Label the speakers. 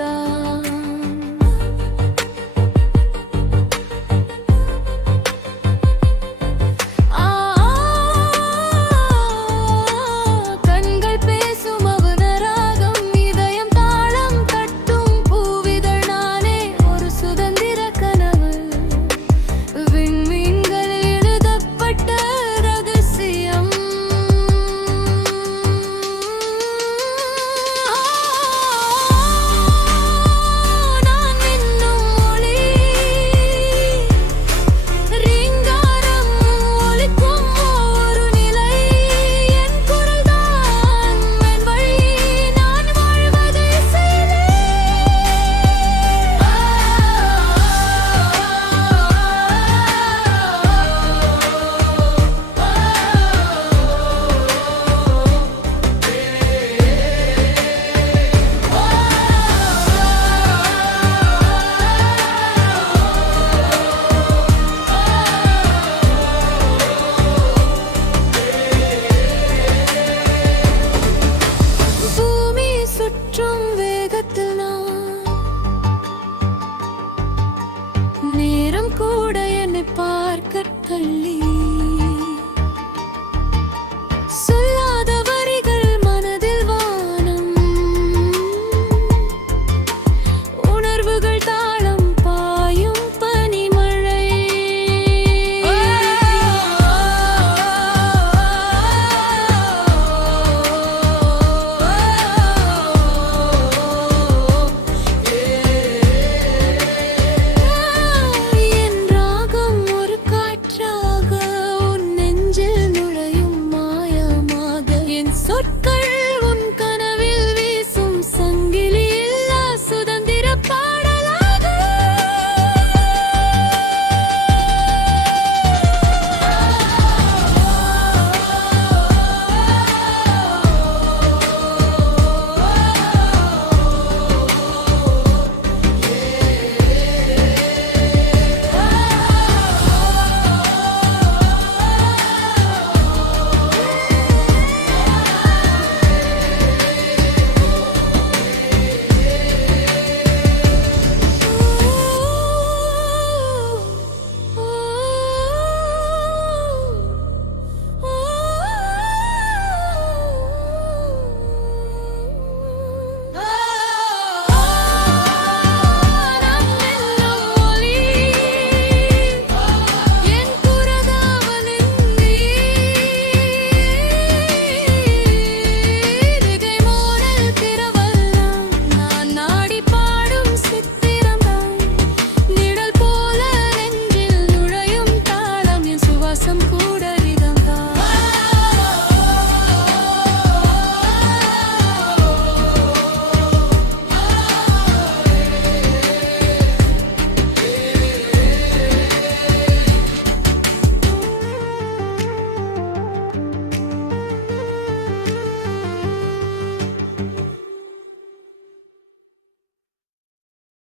Speaker 1: da